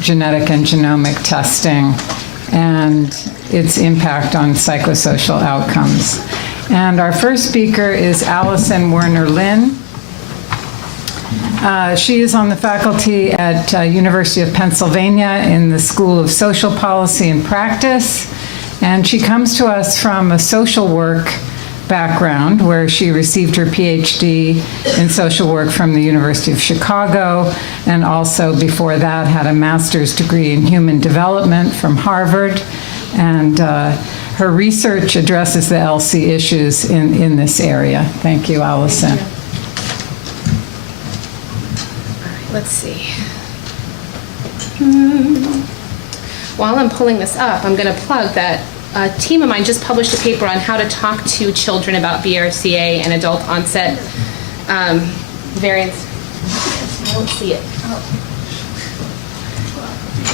genetic and genomic testing and its impact on psychosocial outcomes. And our first speaker is Allison Werner-Lin. She is on the faculty at University of Pennsylvania in the School of Social Policy and Practice, and she comes to us from a social work background where she received her PhD in social work from the University of Chicago, and also before that had a master's degree in human development from Harvard, and her research addresses the LC issues in this area. Thank you, Allison. Let's see. While I'm pulling this up, I'm going to plug that a team of mine just published a paper on how to talk to children about BRCA and adult onset variants. I don't see it.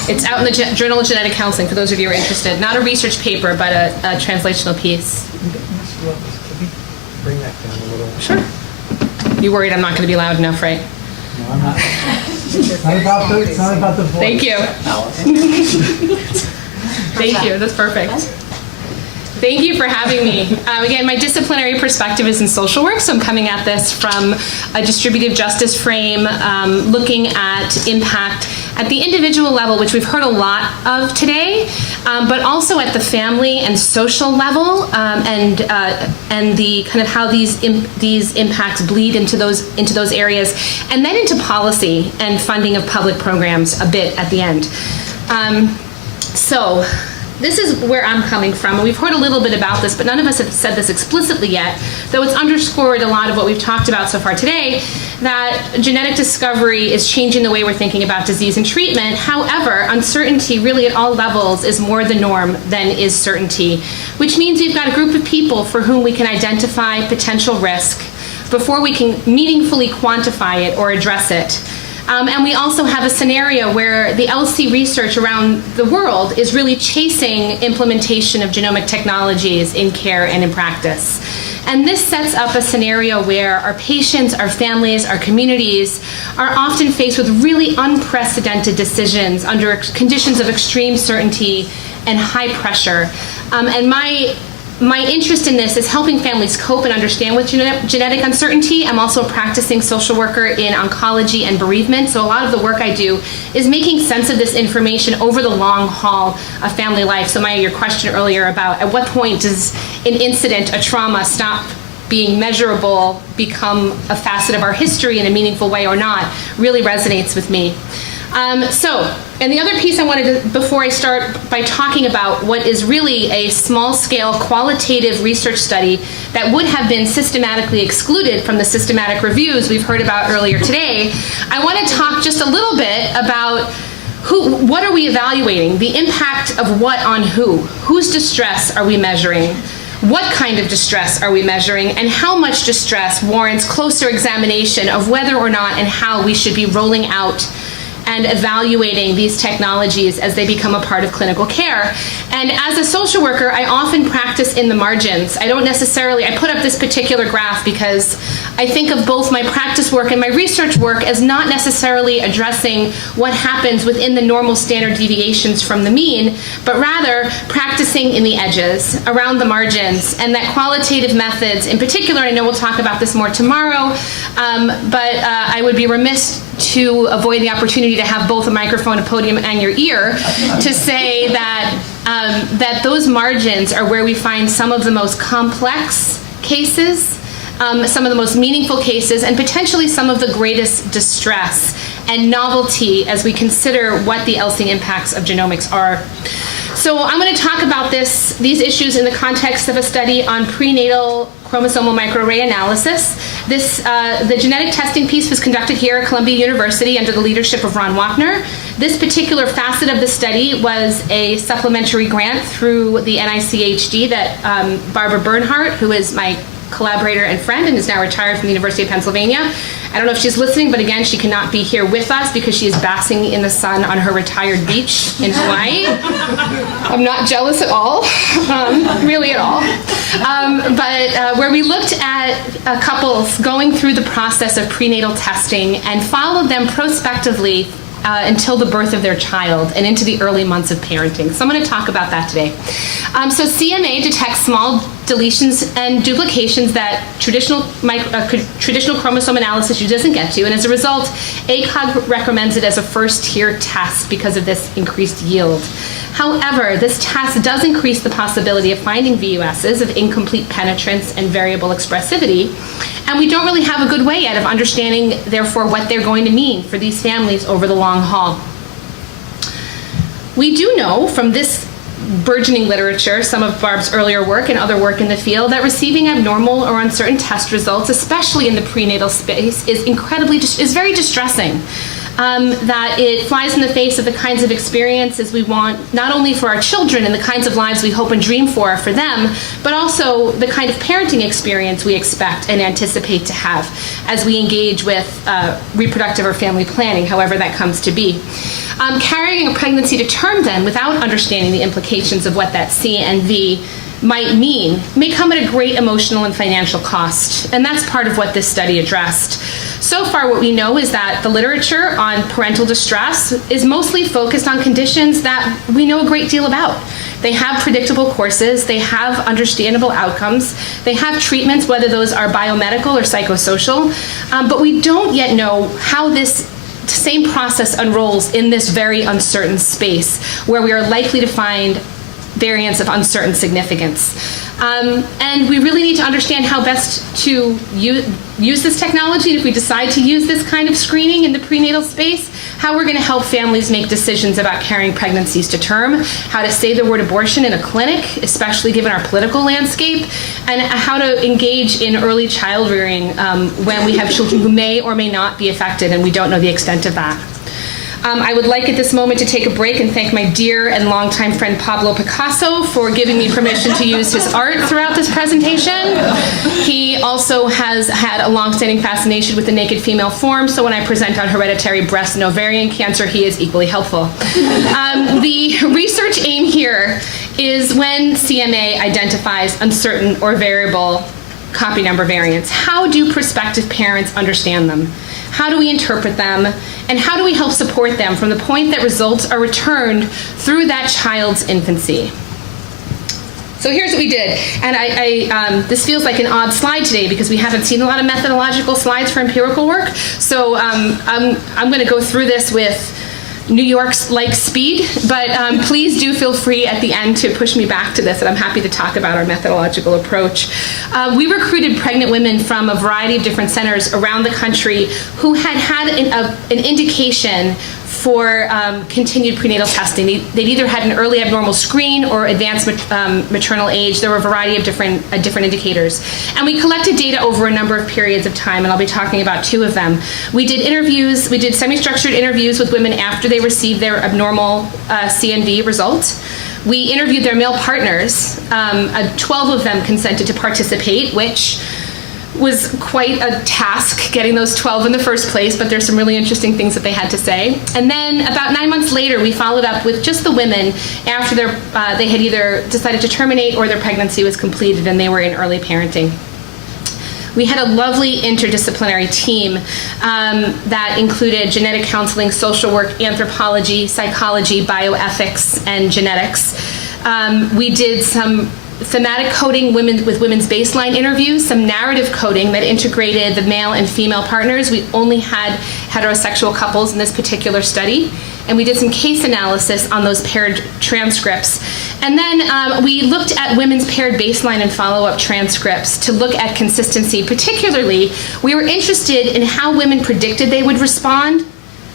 It's out in the Journal of Genetic Counseling for those of you who are interested. Not a research paper, but a translational piece. Bring that down a little. Sure. You worried I'm not going to be loud enough, right? No, I'm not. It's not about the voice. Thank you. Thank you. That's perfect. Thank you for having me. Again, my disciplinary perspective is in social work, so I'm coming at this from a distributive justice frame, looking at impact at the individual level, which we've heard a lot of today, but also at the family and social level, and the kind of how these impacts bleed into those areas, and then into policy and funding of public programs a bit at the end. So this is where I'm coming from, and we've heard a little bit about this, but none of us have said this explicitly yet, though it's underscored a lot of what we've talked about so far today, that genetic discovery is changing the way we're thinking about disease and treatment. However, uncertainty really at all levels is more the norm than is certainty, which means we've got a group of people for whom we can identify potential risk before we can meaningfully quantify it or address it. And we also have a scenario where the LC research around the world is really chasing implementation of genomic technologies in care and in practice. And this sets up a scenario where our patients, our families, our communities are often faced with really unprecedented decisions under conditions of extreme certainty and high pressure. And my interest in this is helping families cope and understand with genetic uncertainty. I'm also a practicing social worker in oncology and bereavement, so a lot of the work I do is making sense of this information over the long haul of family life. So your question earlier about at what point does an incident, a trauma, stop being measurable, become a facet of our history in a meaningful way or not, really resonates with me. And the other piece I wanted to, before I start by talking about what is really a small-scale qualitative research study that would have been systematically excluded from the systematic reviews we've heard about earlier today, I want to talk just a little bit about what are we evaluating, the impact of what on who, whose distress are we measuring, what kind of distress are we measuring, and how much distress warrants closer examination of whether or not and how we should be rolling out and evaluating these technologies as they become a part of clinical care. And as a social worker, I often practice in the margins. I put up this particular graph because I think of both my practice work and my research work as not necessarily addressing what happens within the normal standard deviations from the mean, but rather practicing in the edges, around the margins, and that qualitative methods, in particular, I know we'll talk about this more tomorrow, but I would be remiss to avoid the opportunity to have both a microphone, a podium, and your ear to say that those margins are where we find some of the most complex cases, some of the most meaningful cases, and potentially some of the greatest distress and novelty as we consider what the LC impacts of genomics are. So I'm going to talk about these issues in the context of a study on prenatal chromosomal microarray analysis. The genetic testing piece was conducted here at Columbia University under the leadership of Ron Wapner. This particular facet of the study was a supplementary grant through the NICHD that Barbara Bernhardt, who is my collaborator and friend and is now retired from the University of Pennsylvania. I don't know if she's listening, but again, she cannot be here with us because she is basking in the sun on her retired beach in Hawaii. I'm not jealous at all, really at all. But where we looked at couples going through the process of prenatal testing and followed them prospectively until the birth of their child and into the early months of parenting. So I'm going to talk about that today. So CMA detects small deletions and duplications that traditional chromosome analysis doesn't get to, and as a result, ACOG recommends it as a first-tier test because of this increased yield. However, this test does increase the possibility of finding VUSs of incomplete penetrance and variable expressivity, and we don't really have a good way yet of understanding, therefore, what they're going to mean for these families over the long haul. We do know from this burgeoning literature, some of Barb's earlier work and other work in the field, that receiving abnormal or uncertain test results, especially in the prenatal space, is very distressing. That it flies in the face of the kinds of experiences we want, not only for our children and the kinds of lives we hope and dream for them, but also the kind of parenting experience we expect and anticipate to have as we engage with reproductive or family planning, however that comes to be. Carrying a pregnancy to term then, without understanding the implications of what that C and V might mean, may come at a great emotional and financial cost, and that's part of what this study addressed. So far, what we know is that the literature on parental distress is mostly focused on conditions that we know a great deal about. They have predictable courses, they have understandable outcomes, they have treatments, whether those are biomedical or psychosocial, but we don't yet know how this same process unrolls in this very uncertain space, where we are likely to find variants of uncertain significance. And we really need to understand how best to use this technology, and if we decide to use this kind of screening in the prenatal space, how we're going to help families make decisions about carrying pregnancies to term, how to say the word abortion in a clinic, especially given our political landscape, and how to engage in early child rearing when we have children who may or may not be affected and we don't know the extent of that. I would like at this moment to take a break and thank my dear and longtime friend Pablo Picasso for giving me permission to use his art throughout this presentation. He also has had a longstanding fascination with the naked female form, so when I present on hereditary breast and ovarian cancer, he is equally helpful. The research aim here is when CMA identifies uncertain or variable copy number variants, how do prospective parents understand them? How do we interpret them? And how do we help support them from the point that results are returned through that child's infancy? So here's what we did. And this feels like an odd slide today because we haven't seen a lot of methodological slides for empirical work. So I'm going to go through this with New York's like speed, but please do feel free at the end to push me back to this, and I'm happy to talk about our methodological approach. We recruited pregnant women from a variety of different centers around the country who had an indication for continued prenatal testing. They'd either had an early abnormal screen or advanced maternal age. There were a variety of different indicators. And we collected data over a number of periods of time, and I'll be talking about two of them. We did interviews, we did semi-structured interviews with women after they received their abnormal CNV result. We interviewed their male partners. 12 of them consented to participate, which was quite a task getting those 12 in the first place, but there's some really interesting things that they had to say. And then about 9 months later, we followed up with just the women after they had either decided to terminate or their pregnancy was completed and they were in early parenting. We had a lovely interdisciplinary team that included genetic counseling, social work, anthropology, psychology, bioethics, and genetics. We did some thematic coding with women's baseline interviews, some narrative coding that integrated the male and female partners. We only had heterosexual couples in this particular study. And we did some case analysis on those paired transcripts. And then we looked at women's paired baseline and follow-up transcripts to look at consistency. Particularly, we were interested in how women predicted they would respond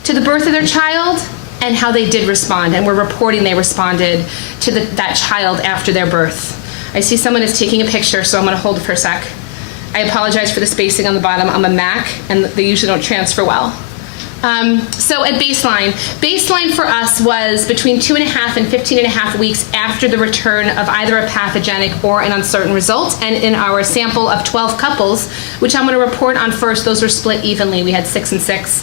to the birth of their child and how they did respond. And we're reporting they responded to that child after their birth. I see someone is taking a picture, so I'm going to hold it for a sec. I apologize for the spacing on the bottom. I'm a Mac, and they usually don't transfer well. So at baseline for us was between 2.5 and 15.5 weeks after the return of either a pathogenic or an uncertain result. And in our sample of 12 couples, which I'm going to report on first, those were split evenly. We had 6 and 6.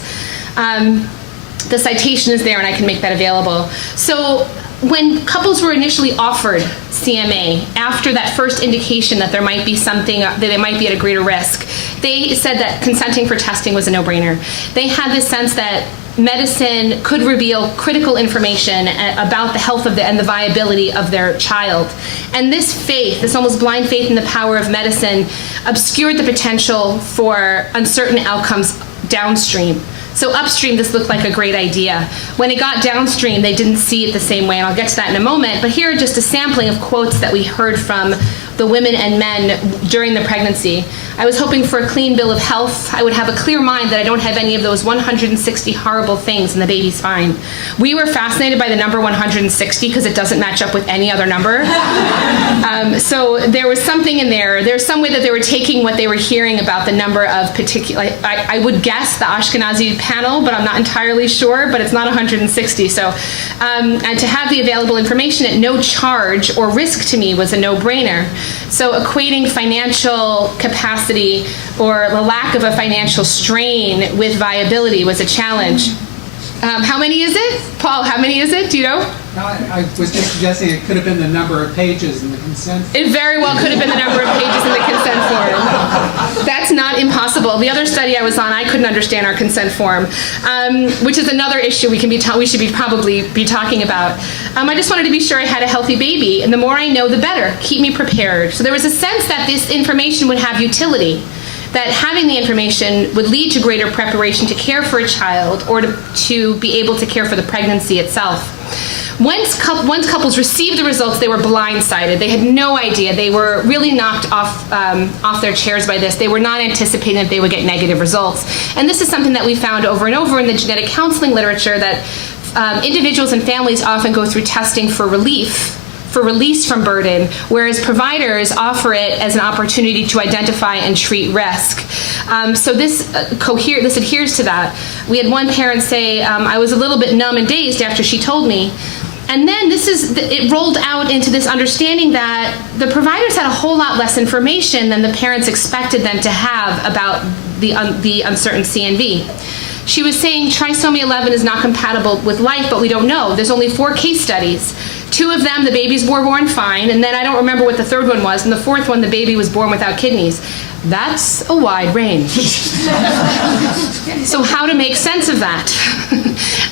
The citation is there, and I can make that available. So when couples were initially offered CMA, after that first indication that there might be something, that they might be at a greater risk, they said that consenting for testing was a no-brainer. They had this sense that medicine could reveal critical information about the health of and the viability of their child. And this faith, this almost blind faith in the power of medicine, obscured the potential for uncertain outcomes downstream. So upstream, this looked like a great idea. When it got downstream, they didn't see it the same way, and I'll get to that in a moment. But here are just a sampling of quotes that we heard from the women and men during the pregnancy. I was hoping for a clean bill of health. I would have a clear mind that I don't have any of those 160 horrible things and the baby's fine. We were fascinated by the number 160 because it doesn't match up with any other number. So there was something in there. There's some way that they were taking what they were hearing about the number of particular, I would guess the Ashkenazi panel, but I'm not entirely sure, but it's not 160. So, and to have the available information at no charge or risk to me was a no-brainer. So equating financial capacity or the lack of a financial strain with viability was a challenge. How many is it? Paul, how many is it? Do you know? No, I was just suggesting it could have been the number of pages in the consent form. It very well could have been the number of pages in the consent form. That's not impossible. The other study I was on, I couldn't understand our consent form, which is another issue we should probably be talking about. I just wanted to be sure I had a healthy baby, and the more I know, the better. Keep me prepared. So there was a sense that this information would have utility, that having the information would lead to greater preparation to care for a child or to be able to care for the pregnancy itself. Once couples received the results, they were blindsided. They had no idea. They were really knocked off their chairs by this. They were not anticipating that they would get negative results. And this is something that we found over and over in the genetic counseling literature, that individuals and families often go through testing for release from burden, whereas providers offer it as an opportunity to identify and treat risk. So this adheres to that. We had one parent say, I was a little bit numb and dazed after she told me. And then it rolled out into this understanding that the providers had a whole lot less information than the parents expected them to have about the uncertain CNV. She was saying trisomy 11 is not compatible with life, but we don't know. There's only 4 case studies. 2 of them, the babies were born fine, and then I don't remember what the 3rd one was, and the 4th one, the baby was born without kidneys. That's a wide range. So how to make sense of that?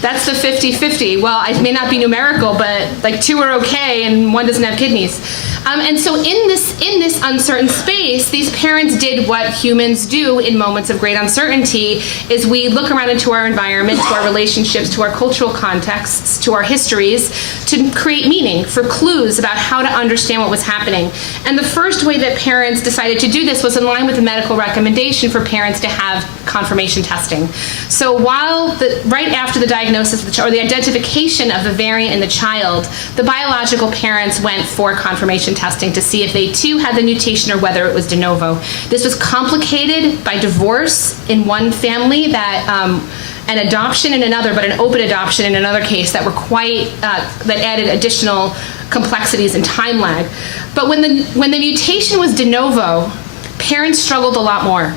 That's the 50-50. Well, it may not be numerical, but like 2 are okay and 1 doesn't have kidneys. And so in this uncertain space, these parents did what humans do in moments of great uncertainty, is we look around into our environment, to our relationships, to our cultural contexts, to our histories, to create meaning, for clues about how to understand what was happening. And the first way that parents decided to do this was in line with the medical recommendation for parents to have confirmation testing. So right after the diagnosis of or the identification of the variant in the child, the biological parents went for confirmation testing to see if they too had the mutation or whether it was de novo. This was complicated by divorce in one family, an adoption in another, but an open adoption in another case that were that added additional complexities and time lag. But when the mutation was de novo, parents struggled a lot more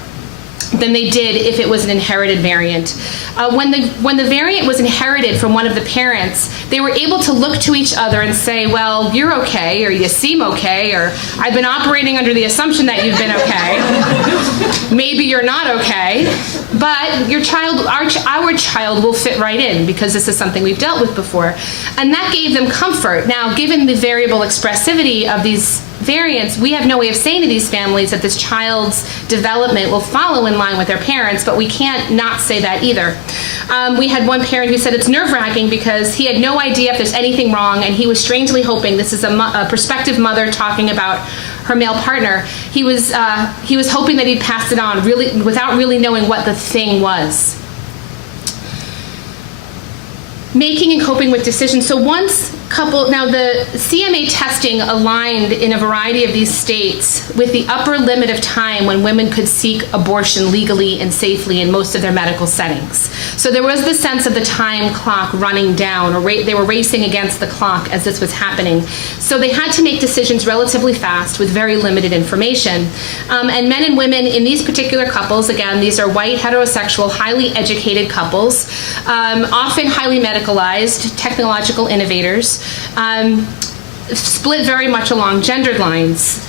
than they did if it was an inherited variant. When the variant was inherited from one of the parents, they were able to look to each other and say, well, you're okay, or you seem okay, or I've been operating under the assumption that you've been okay. Maybe you're not okay, but your child, our child will fit right in because this is something we've dealt with before. And that gave them comfort. Now, given the variable expressivity of these variants, we have no way of saying to these families that this child's development will follow in line with their parents, but we can't not say that either. We had one parent who said it's nerve-wracking because he had no idea if there's anything wrong, and he was strangely hoping, this is a prospective mother talking about her male partner, he was hoping that he'd pass it on really without really knowing what the thing was. Making and coping with decisions. So now the CMA testing aligned in a variety of these states with the upper limit of time when women could seek abortion legally and safely in most of their medical settings. So there was the sense of the time clock running down, or they were racing against the clock as this was happening. So they had to make decisions relatively fast with very limited information. And men and women in these particular couples, again, these are white, heterosexual, highly educated couples, often highly medicalized, technological innovators, split very much along gendered lines.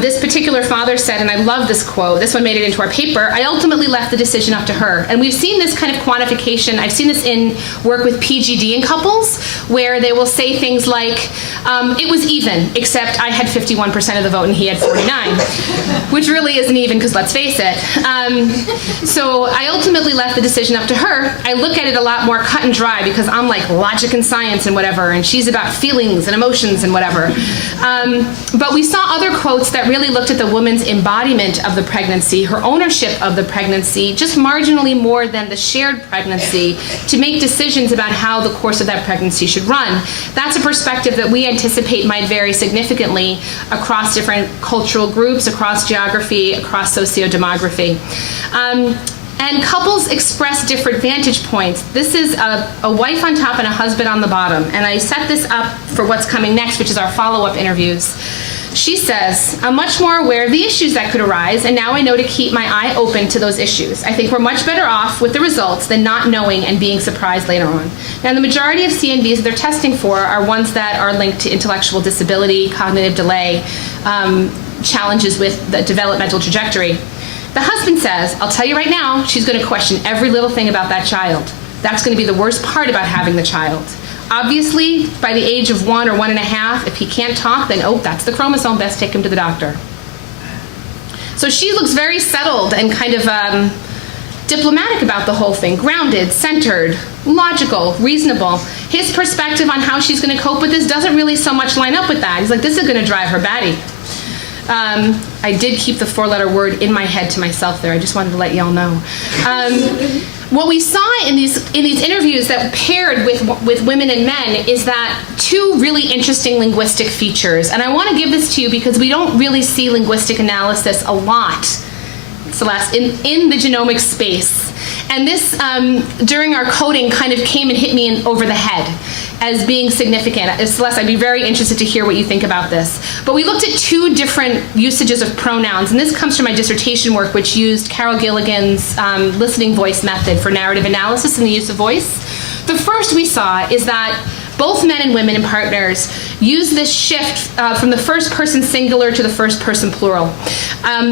This particular father said, and I love this quote, this one made it into our paper, "I ultimately left the decision up to her." And we've seen this kind of quantification. I've seen this in work with PGD in couples, where they will say things like, it was even, except I had 51% of the vote and he had 49, which really isn't even, because let's face it. So I ultimately left the decision up to her. I look at it a lot more cut and dry, because I'm like logic and science and whatever, and she's about feelings and emotions and whatever. But we saw other quotes that really looked at the woman's embodiment of the pregnancy, her ownership of the pregnancy, just marginally more than the shared pregnancy, to make decisions about how the course of that pregnancy should run. That's a perspective that we anticipate might vary significantly across different cultural groups, across geography, across sociodemography. And couples express different vantage points. This is a wife on top and a husband on the bottom. And I set this up for what's coming next, which is our follow-up interviews. She says, "I'm much more aware of the issues that could arise, and now I know to keep my eye open to those issues. I think we're much better off with the results than not knowing and being surprised later on." Now, the majority of CNVs that they're testing for are ones that are linked to intellectual disability, cognitive delay, challenges with the developmental trajectory. The husband says, "I'll tell you right now, she's going to question every little thing about that child. That's going to be the worst part about having the child. Obviously, by the age of 1 or 1.5, if he can't talk, then, oh, that's the chromosome, best take him to the doctor." So she looks very settled and kind of diplomatic about the whole thing, grounded, centered, logical, reasonable. His perspective on how she's going to cope with this doesn't really so much line up with that. He's like, this is going to drive her batty. I did keep the 4-letter word in my head to myself there. I just wanted to let y'all know. What we saw in these interviews that paired with women and men is that two really interesting linguistic features. And I want to give this to you because we don't really see linguistic analysis a lot, Celeste, in the genomic space. And this, during our coding, kind of came and hit me over the head as being significant. Celeste, I'd be very interested to hear what you think about this. But we looked at two different usages of pronouns, and this comes from my dissertation work, which used Carol Gilligan's listening voice method for narrative analysis and the use of voice. The first we saw is that both men and women and partners use this shift from the first person singular to the first person plural.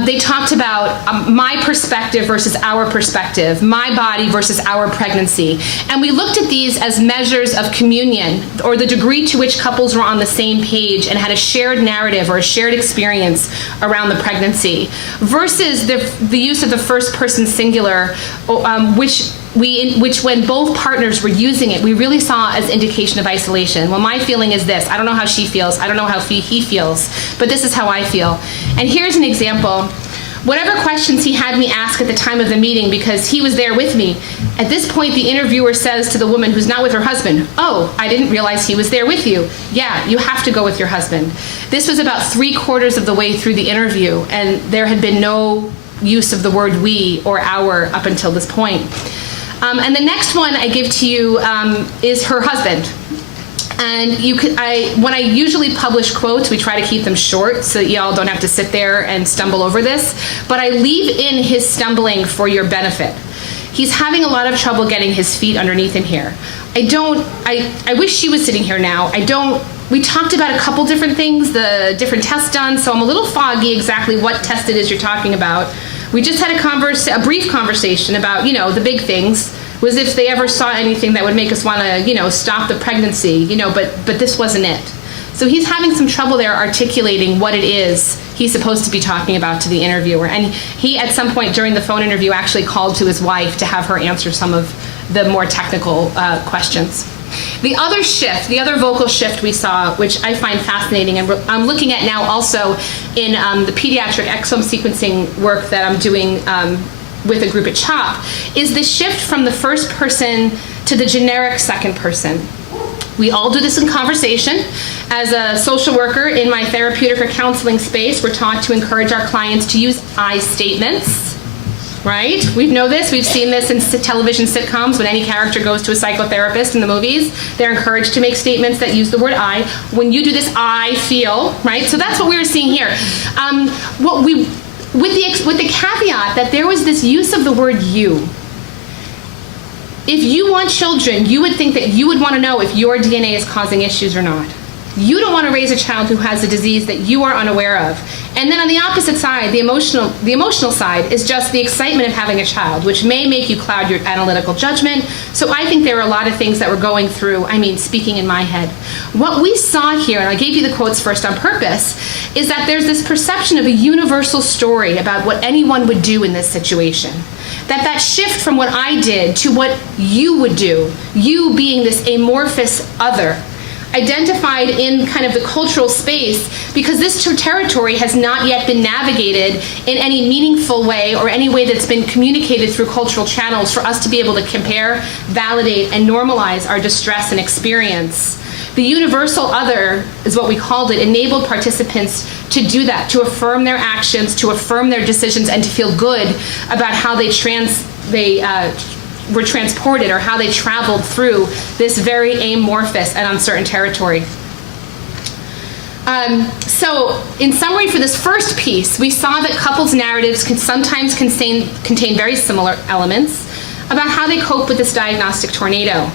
They talked about my perspective versus our perspective, my body versus our pregnancy. And we looked at these as measures of communion, or the degree to which couples were on the same page and had a shared narrative or a shared experience around the pregnancy, versus the use of the first person singular, which when both partners were using it, we really saw as indication of isolation. Well, my feeling is this. I don't know how she feels. I don't know how he feels. But this is how I feel. And here's an example. Whatever questions he had me ask at the time of the meeting, because he was there with me, at this point the interviewer says to the woman who's not with her husband, "Oh, I didn't realize he was there with you. Yeah, you have to go with your husband." This was about 3/4 of the way through the interview, and there had been no use of the word we or our up until this point. And the next one I give to you is her husband. And when I usually publish quotes, we try to keep them short so that y'all don't have to sit there and stumble over this. But I leave in his stumbling for your benefit. He's having a lot of trouble getting his feet underneath him here. I wish she was sitting here now. We talked about a couple different things, the different tests done, so I'm a little foggy exactly what test it is you're talking about. We just had a brief conversation about, the big things, was if they ever saw anything that would make us want to, stop the pregnancy, but this wasn't it. So he's having some trouble there articulating what it is he's supposed to be talking about to the interviewer. And he, at some point during the phone interview, actually called to his wife to have her answer some of the more technical questions. The other vocal shift we saw, which I find fascinating, and I'm looking at now also in the pediatric exome sequencing work that I'm doing with a group at CHOP, is the shift from the first person to the generic second person. We all do this in conversation. As a social worker in my therapeutic or counseling space, we're taught to encourage our clients to use I statements. Right? We know this. We've seen this in television sitcoms. When any character goes to a psychotherapist in the movies, they're encouraged to make statements that use the word I. When you do this, I feel, right? So that's what we were seeing here. With the caveat that there was this use of the word you. If you want children, you would think that you would want to know if your DNA is causing issues or not. You don't want to raise a child who has a disease that you are unaware of. And then on the opposite side, the emotional side is just the excitement of having a child, which may make you cloud your analytical judgment. So I think there are a lot of things that we're going through, speaking in my head. What we saw here, and I gave you the quotes first on purpose, is that there's this perception of a universal story about what anyone would do in this situation. That shift from what I did to what you would do, you being this amorphous other, identified in kind of the cultural space, because this territory has not yet been navigated in any meaningful way or any way that's been communicated through cultural channels for us to be able to compare, validate, and normalize our distress and experience. The universal other is what we called it, enabled participants to do that, to affirm their actions, to affirm their decisions, and to feel good about how they were transported or how they traveled through this very amorphous and uncertain territory. So in summary for this first piece, we saw that couples' narratives can sometimes contain very similar elements about how they cope with this diagnostic tornado.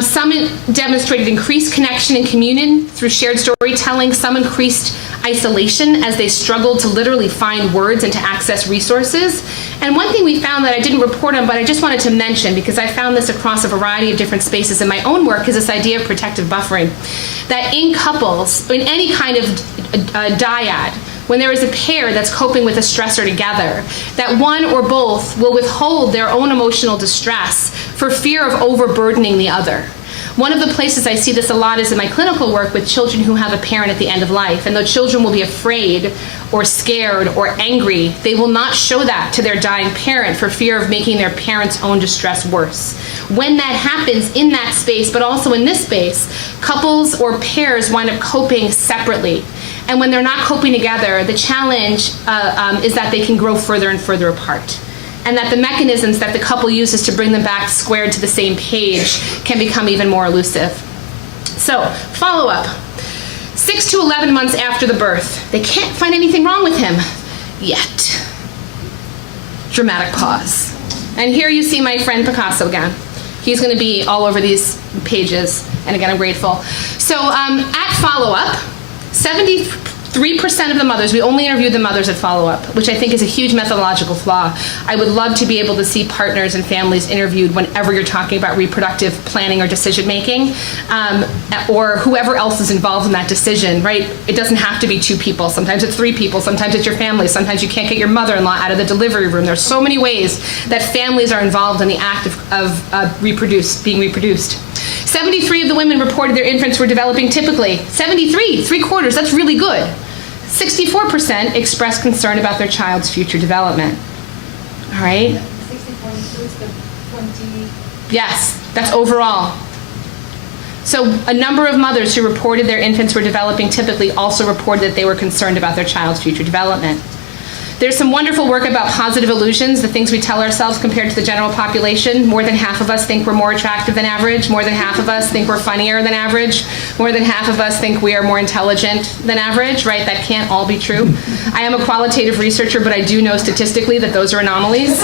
Some demonstrated increased connection and communion through shared storytelling. Some increased isolation as they struggled to literally find words and to access resources. And one thing we found that I didn't report on, but I just wanted to mention, because I found this across a variety of different spaces in my own work, is this idea of protective buffering. That in couples, in any kind of dyad, when there is a pair that's coping with a stressor together, that one or both will withhold their own emotional distress for fear of overburdening the other. One of the places I see this a lot is in my clinical work with children who have a parent at the end of life. And though children will be afraid or scared or angry, they will not show that to their dying parent for fear of making their parent's own distress worse. When that happens in that space, but also in this space, couples or pairs wind up coping separately. And when they're not coping together, the challenge is that they can grow further and further apart. And that the mechanisms that the couple uses to bring them back squared to the same page can become even more elusive. So, follow-up. 6 to 11 months after the birth, they can't find anything wrong with him yet. Dramatic pause. And here you see my friend Picasso again. He's going to be all over these pages, and again, I'm grateful. So, at follow-up, 73% of the mothers, we only interviewed the mothers at follow-up, which I think is a huge methodological flaw. I would love to be able to see partners and families interviewed whenever you're talking about reproductive planning or decision-making, or whoever else is involved in that decision, right? It doesn't have to be 2 people. Sometimes it's 3 people. Sometimes it's your family. Sometimes you can't get your mother-in-law out of the delivery room. There's so many ways that families are involved in the act of being reproduced. 73 of the women reported their infants were developing typically. 73, 3/4, that's really good. 64% expressed concern about their child's future development. All right? 64 includes the 20. Yes, that's overall. So a number of mothers who reported their infants were developing typically also reported that they were concerned about their child's future development. There's some wonderful work about positive illusions, the things we tell ourselves compared to the general population. More than half of us think we're more attractive than average. More than half of us think we're funnier than average. More than half of us think we are more intelligent than average, right? That can't all be true. I am a qualitative researcher, but I do know statistically that those are anomalies.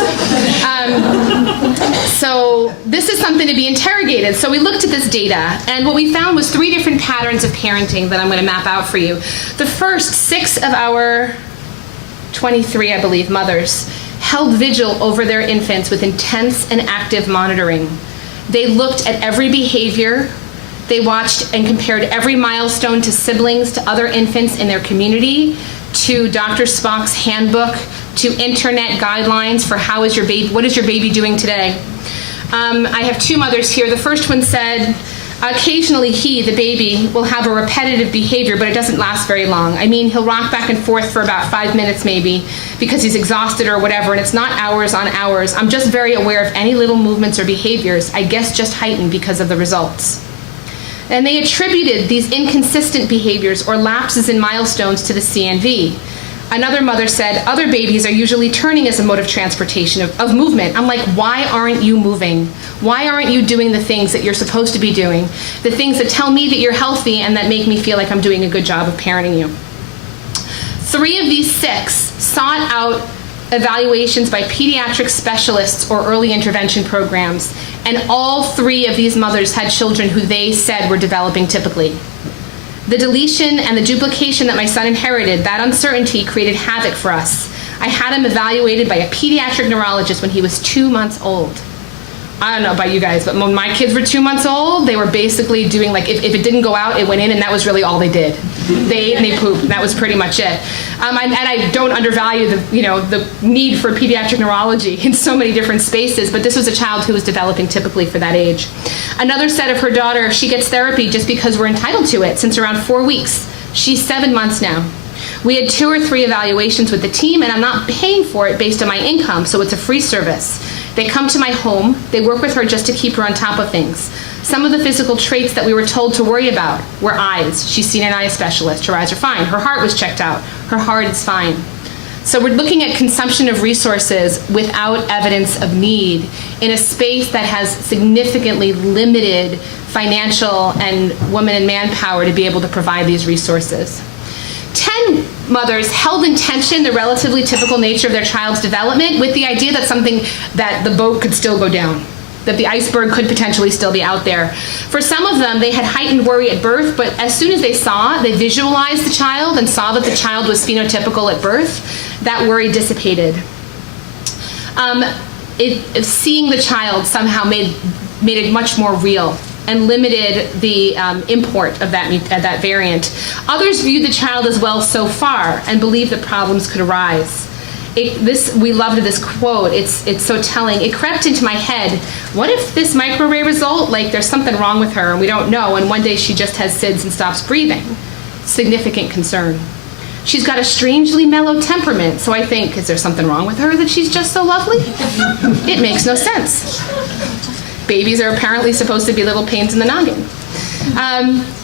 So this is something to be interrogated. So we looked at this data, and what we found was 3 different patterns of parenting that I'm going to map out for you. The first 6 of our 23, I believe, mothers held vigil over their infants with intense and active monitoring. They looked at every behavior. They watched and compared every milestone to siblings, to other infants in their community, to Dr. Spock's handbook, to internet guidelines for what is your baby doing today. I have 2 mothers here. The first one said, occasionally he, the baby, will have a repetitive behavior, but it doesn't last very long. I mean, he'll rock back and forth for about 5 minutes maybe because he's exhausted or whatever, and it's not hours on hours. I'm just very aware of any little movements or behaviors, I guess just heightened because of the results. And they attributed these inconsistent behaviors or lapses in milestones to the CNV. Another mother said, other babies are usually turning as a mode of transportation, of movement. I'm like, why aren't you moving? Why aren't you doing the things that you're supposed to be doing? The things that tell me that you're healthy and that make me feel like I'm doing a good job of parenting you. 3 of these 6 sought out evaluations by pediatric specialists or early intervention programs, and all 3 of these mothers had children who they said were developing typically. The deletion and the duplication that my son inherited, that uncertainty created havoc for us. I had him evaluated by a pediatric neurologist when he was 2 months old. I don't know about you guys, but when my kids were 2 months old, they were basically doing like, if it didn't go out, it went in, and that was really all they did. They ate and they pooped, and that was pretty much it. And I don't undervalue the need for pediatric neurology in so many different spaces, but this was a child who was developing typically for that age. Another said of her daughter, she gets therapy just because we're entitled to it since around 4 weeks. She's 7 months now. We had 2 or 3 evaluations with the team, and I'm not paying for it based on my income, so it's a free service. They come to my home, they work with her just to keep her on top of things. Some of the physical traits that we were told to worry about were eyes. She's seen an eye specialist, her eyes are fine. Her heart was checked out, her heart is fine. So we're looking at consumption of resources without evidence of need in a space that has significantly limited financial and woman and manpower to be able to provide these resources. 10 mothers held in tension the relatively typical nature of their child's development with the idea that the boat could still go down, that the iceberg could potentially still be out there. For some of them, they had heightened worry at birth, but as soon as they visualized the child and saw that the child was phenotypical at birth, that worry dissipated. Seeing the child somehow made it much more real and limited the import of that variant. Others viewed the child as well so far and believed that problems could arise. We loved this quote. It's so telling. It crept into my head. What if this microarray result, like there's something wrong with her and we don't know, and one day she just has SIDS and stops breathing? Significant concern. She's got a strangely mellow temperament, so I think, is there something wrong with her that she's just so lovely? It makes no sense. Babies are apparently supposed to be little pains in the noggin.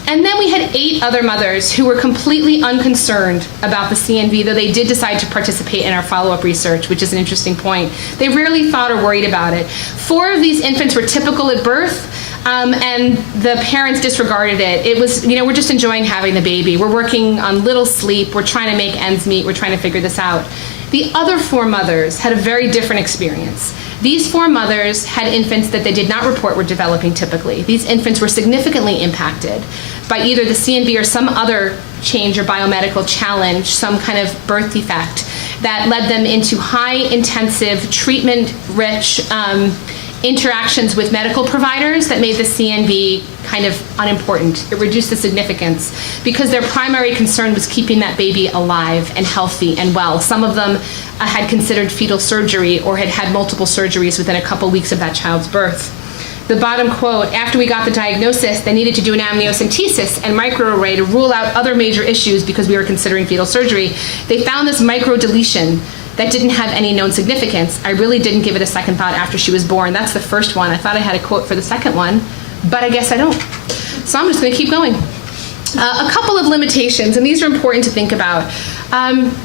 And then we had 8 other mothers who were completely unconcerned about the CNV, though they did decide to participate in our follow-up research, which is an interesting point. They rarely thought or worried about it. 4 of these infants were typical at birth, and the parents disregarded it. It was, we're just enjoying having the baby. We're working on little sleep. We're trying to make ends meet. We're trying to figure this out. The other 4 mothers had a very different experience. These 4 mothers had infants that they did not report were developing typically. These infants were significantly impacted by either the CNV or some other change or biomedical challenge, some kind of birth defect that led them into high-intensive, treatment-rich interactions with medical providers that made the CNV kind of unimportant. It reduced the significance because their primary concern was keeping that baby alive and healthy and well. Some of them had considered fetal surgery or had had multiple surgeries within a couple weeks of that child's birth. The bottom quote, after we got the diagnosis, they needed to do an amniocentesis and microarray to rule out other major issues because we were considering fetal surgery. They found this microdeletion that didn't have any known significance. I really didn't give it a second thought after she was born. That's the first one. I thought I had a quote for the second one, but I guess I don't. So I'm just going to keep going. A couple of limitations, and these are important to think about.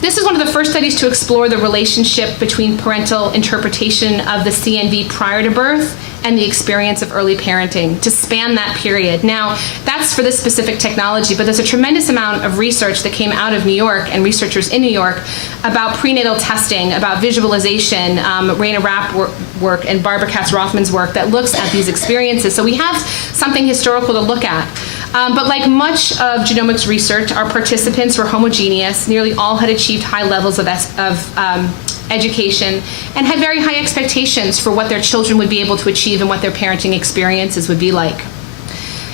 This is one of the first studies to explore the relationship between parental interpretation of the CNV prior to birth and the experience of early parenting, to span that period. Now, that's for this specific technology, but there's a tremendous amount of research that came out of New York and researchers in New York about prenatal testing, about visualization, Raina Rapp work and Barbara Katz-Rothman's work that looks at these experiences. So we have something historical to look at. But like much of genomics research, our participants were homogeneous. Nearly all had achieved high levels of education and had very high expectations for what their children would be able to achieve and what their parenting experiences would be like.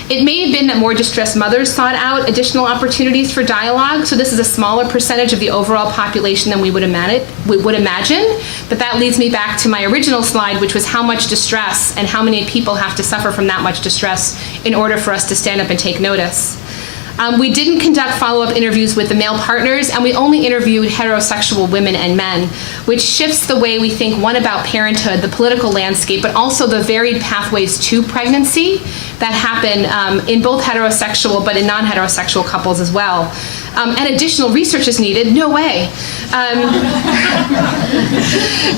It may have been that more distressed mothers sought out additional opportunities for dialogue, so this is a smaller percentage of the overall population than we would imagine, but that leads me back to my original slide, which was how much distress and how many people have to suffer from that much distress in order for us to stand up and take notice. We didn't conduct follow-up interviews with the male partners, and we only interviewed heterosexual women and men, which shifts the way we think, one, about parenthood, the political landscape, but also the varied pathways to pregnancy that happen in both heterosexual but in non-heterosexual couples as well. And additional research is needed, no way,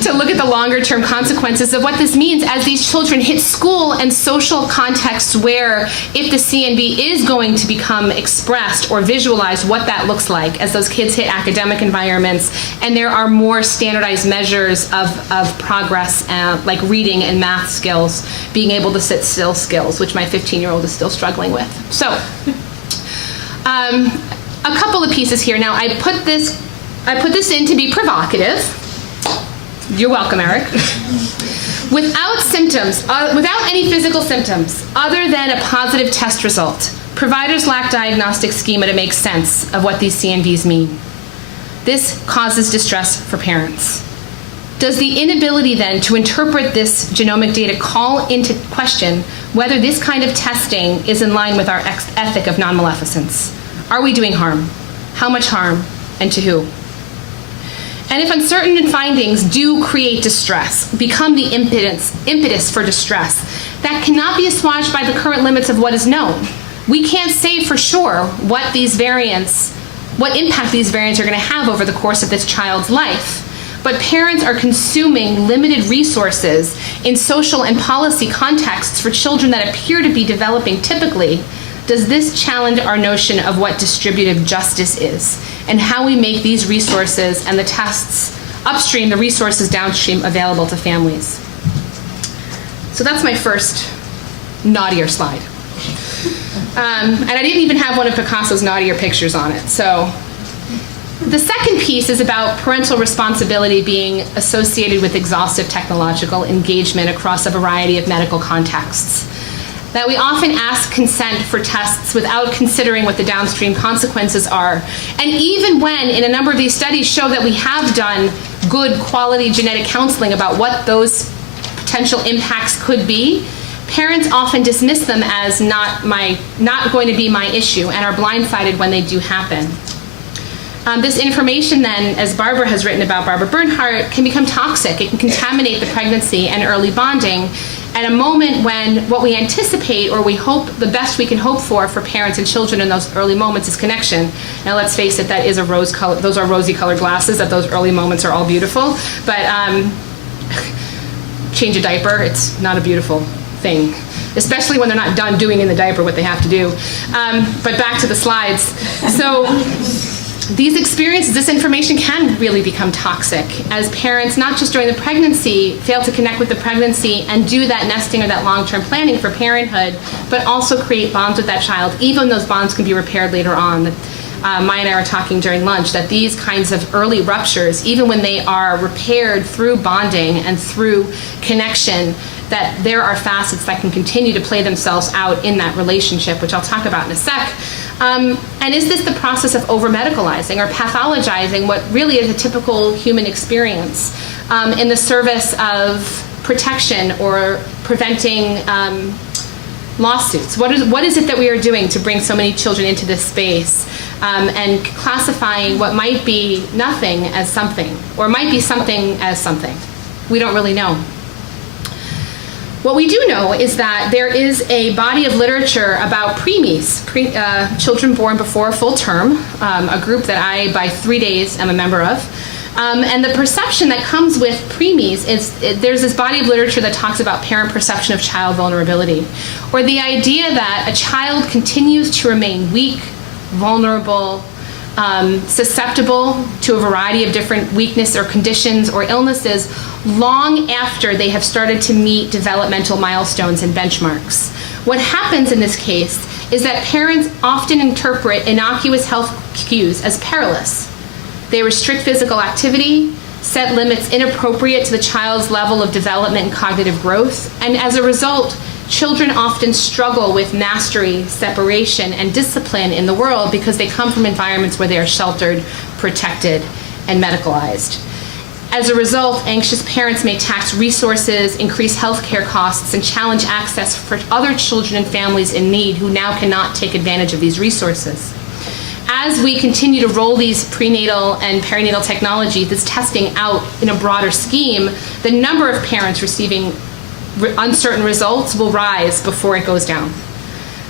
to look at the longer-term consequences of what this means as these children hit school and social contexts where, if the CNV is going to become expressed or visualized, what that looks like as those kids hit academic environments, and there are more standardized measures of progress, like reading and math skills, being able to sit still skills, which my 15-year-old is still struggling with. So. A couple of pieces here. Now, I put this in to be provocative. You're welcome, Eric. Without symptoms, without any physical symptoms, other than a positive test result, providers lack diagnostic schema to make sense of what these CNVs mean. This causes distress for parents. Does the inability then to interpret this genomic data call into question whether this kind of testing is in line with our ethic of non-maleficence? Are we doing harm? How much harm, and to who? And if uncertain findings do create distress, become the impetus for distress, that cannot be assuaged by the current limits of what is known. We can't say for sure what impact these variants are going to have over the course of this child's life. But parents are consuming limited resources in social and policy contexts for children that appear to be developing typically. Does this challenge our notion of what distributive justice is and how we make these resources and the tests upstream, the resources downstream available to families? So that's my first naughtier slide. And I didn't even have one of Picasso's naughtier pictures on it. So the second piece is about parental responsibility being associated with exhaustive technological engagement across a variety of medical contexts. That we often ask consent for tests without considering what the downstream consequences are. And even when, in a number of these studies, show that we have done good quality genetic counseling about what those potential impacts could be, parents often dismiss them as not going to be my issue and are blindsided when they do happen. This information then, as Barbara has written about, Barbara Bernhardt, can become toxic. It can contaminate the pregnancy and early bonding at a moment when what we anticipate or we hope, the best we can hope for parents and children in those early moments is connection. Now let's face it, that is those are rosy colored glasses, that those early moments are all beautiful, but change a diaper, it's not a beautiful thing, especially when they're not done doing in the diaper what they have to do. But back to the slides. So these experiences, this information can really become toxic as parents, not just during the pregnancy, fail to connect with the pregnancy and do that nesting or that long-term planning for parenthood, but also create bonds with that child. Even those bonds can be repaired later on. Maya and I were talking during lunch that these kinds of early ruptures, even when they are repaired through bonding and through connection, that there are facets that can continue to play themselves out in that relationship, which I'll talk about in a sec. And is this the process of over-medicalizing or pathologizing what really is a typical human experience in the service of protection or preventing lawsuits? What is it that we are doing to bring so many children into this space and classifying what might be nothing as something or might be something as something? We don't really know. What we do know is that there is a body of literature about preemies, children born before full term, a group that I, by 3 days, am a member of. And the perception that comes with preemies is there's this body of literature that talks about parent perception of child vulnerability, or the idea that a child continues to remain weak, vulnerable, susceptible to a variety of different weakness or conditions or illnesses long after they have started to meet developmental milestones and benchmarks. What happens in this case is that parents often interpret innocuous health cues as perilous. They restrict physical activity, set limits inappropriate to the child's level of development and cognitive growth, and as a result, children often struggle with mastery, separation, and discipline in the world because they come from environments where they are sheltered, protected, and medicalized. As a result, anxious parents may tax resources, increase healthcare costs, and challenge access for other children and families in need who now cannot take advantage of these resources. As we continue to roll these prenatal and perinatal technology, this testing out in a broader scheme, the number of parents receiving uncertain results will rise before it goes down.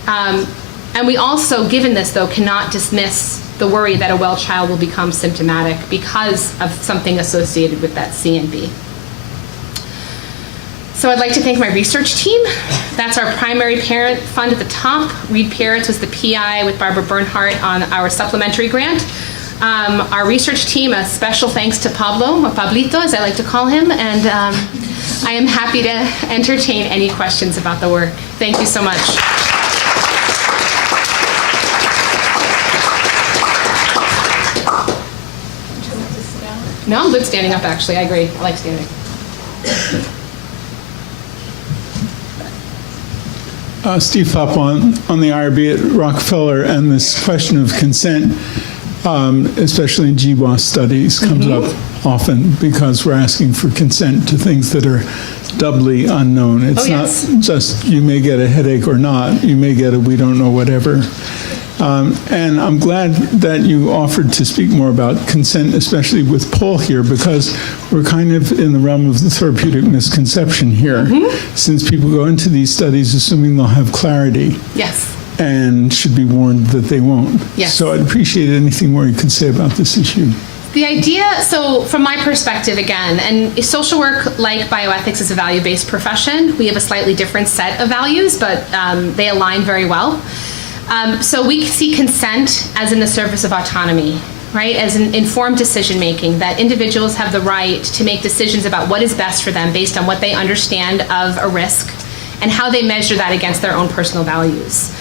And we also, given this though, cannot dismiss the worry that a well child will become symptomatic because of something associated with that CNV. So I'd like to thank my research team. That's our primary parent fund at the top. Reed Parents was the PI with Barbara Bernhardt on our supplementary grant. Our research team, a special thanks to Pablo, or Pablito as I like to call him, and I am happy to entertain any questions about the work. Thank you so much. No, I'm good standing up, actually. I agree. I like standing. Steve Pop on the IRB at Rockefeller, and this question of consent, especially in GWAS studies, comes up often because we're asking for consent to things that are doubly unknown. It's not just you may get a headache or not, you may get a we don't know whatever. And I'm glad that you offered to speak more about consent, especially with Paul here, because we're kind of in the realm of the therapeutic misconception here, since people go into these studies assuming they'll have clarity. Yes. And should be warned that they won't. Yes. So I'd appreciate anything more you could say about this issue. The idea, so from my perspective again, and social work, like bioethics, is a value-based profession. We have a slightly different set of values, but they align very well. So we see consent as in the service of autonomy, right? As an informed decision-making, that individuals have the right to make decisions about what is best for them based on what they understand of a risk and how they measure that against their own personal values.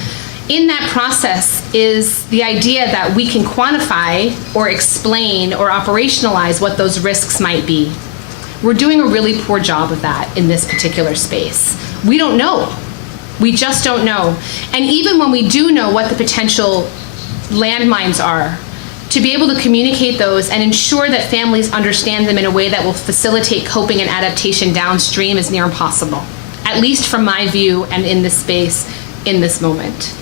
In that process is the idea that we can quantify or explain or operationalize what those risks might be. We're doing a really poor job of that in this particular space. We don't know. We just don't know. And even when we do know what the potential landmines are, to be able to communicate those and ensure that families understand them in a way that will facilitate coping and adaptation downstream is near impossible, at least from my view and in this space, in this moment.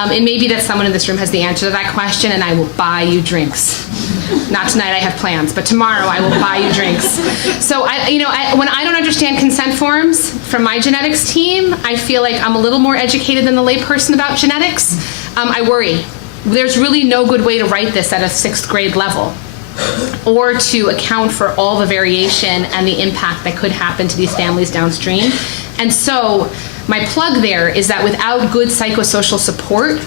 It may be that someone in this room has the answer to that question, and I will buy you drinks. Not tonight, I have plans, but tomorrow I will buy you drinks. So when I don't understand consent forms from my genetics team, I feel like I'm a little more educated than the layperson about genetics. I worry. There's really no good way to write this at a 6th grade level, or to account for all the variation and the impact that could happen to these families downstream. And so my plug there is that without good psychosocial support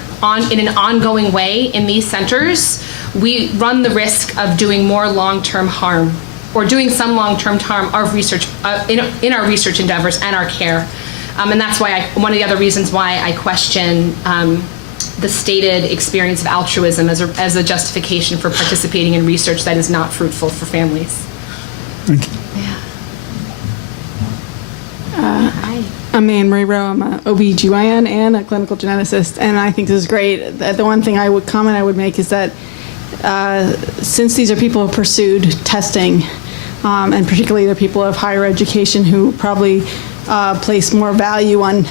in an ongoing way in these centers, we run the risk of doing more long-term harm, or doing some long-term harm of research in our research endeavors and our care. And that's why one of the other reasons why I question the stated experience of altruism as a justification for participating in research that is not fruitful for families. Thank you. I'm Anne Marie Rowe. I'm an OB/GYN and a clinical geneticist, and I think this is great. The one thing I would make is that since these are people who have pursued testing, and particularly the people of higher education who probably place more value on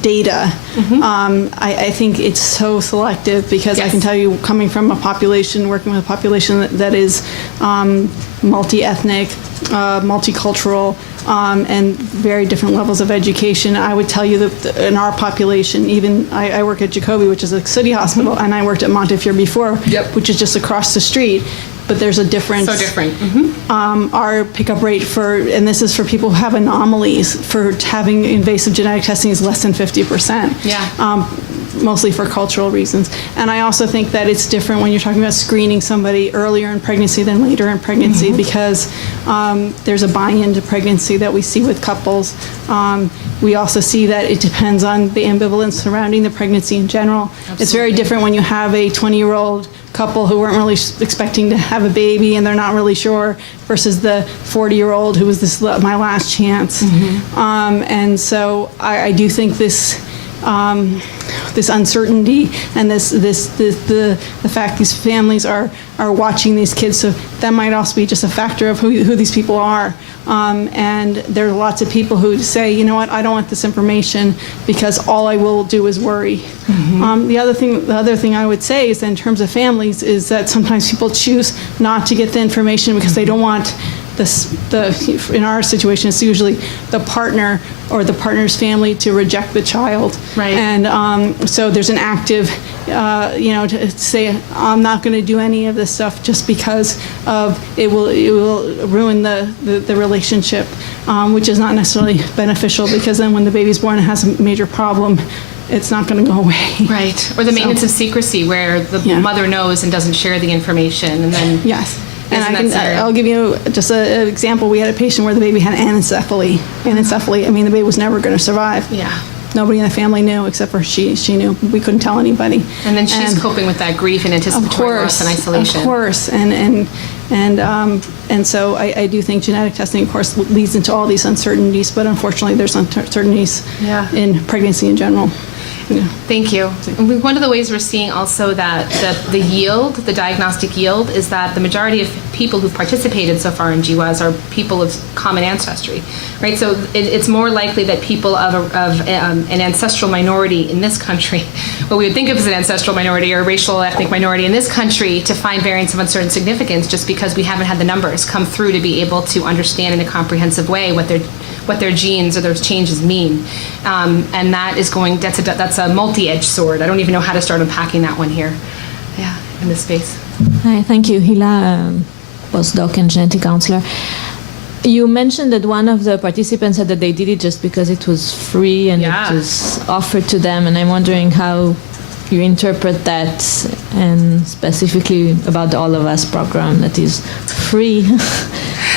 data, I think it's so selective, because I can tell you, coming from a population, working with a population that is multi-ethnic, multicultural, and very different levels of education, I would tell you that in our population, even I work at Jacobi, which is a city hospital, and I worked at Montefiore before, which is just across the street. But there's a difference. So different. Our pickup rate and this is for people who have anomalies, for having invasive genetic testing is less than 50%. Yeah. Mostly for cultural reasons. And I also think that it's different when you're talking about screening somebody earlier in pregnancy than later in pregnancy, because there's a buy-in to pregnancy that we see with couples. We also see that it depends on the ambivalence surrounding the pregnancy in general. Absolutely. It's very different when you have a 20-year-old couple who weren't really expecting to have a baby and they're not really sure, versus the 40-year-old who was my last chance. And so I do think this uncertainty and the fact these families are watching these kids, so that might also be just a factor of who these people are. And there are lots of people who say, you know what, I don't want this information because all I will do is worry. The other thing I would say is that in terms of families is that sometimes people choose not to get the information because they don't want in our situation, it's usually the partner or the partner's family to reject the child. Right. And so there's an active, to say, I'm not going to do any of this stuff just because of it will ruin the relationship, which is not necessarily beneficial, because then when the baby's born and has a major problem, it's not going to go away. Right. Or the maintenance of secrecy, where the mother knows and doesn't share the information, and then And I'll give you just an example. We had a patient where the baby had anencephaly. I mean, the baby was never going to survive. Yeah. nobody in the family knew except for she knew. We couldn't tell anybody. And then she's coping with that grief and anticipatory loss and isolation. Of course, and so I do think genetic testing, of course, leads into all these uncertainties, but unfortunately there's uncertainties in pregnancy in general. Yeah. Thank you. One of the ways we're seeing also that the yield, the diagnostic yield, is that the majority of people who've participated so far in GWAS are people of common ancestry, right? So it's more likely that people of an ancestral minority in this country, what we would think of as an ancestral minority or racial ethnic minority in this country, to find variants of uncertain significance just because we haven't had the numbers come through to be able to understand in a comprehensive way what their genes or those changes mean. And that's a multi-edged sword. I don't even know how to start unpacking that one here. Yeah, in this space. Hi, thank you. Hila, postdoc and genetic counselor. You mentioned that one of the participants said that they did it just because it was free and it was offered to them, and I'm wondering how you interpret that, and specifically about the All of Us program that is free.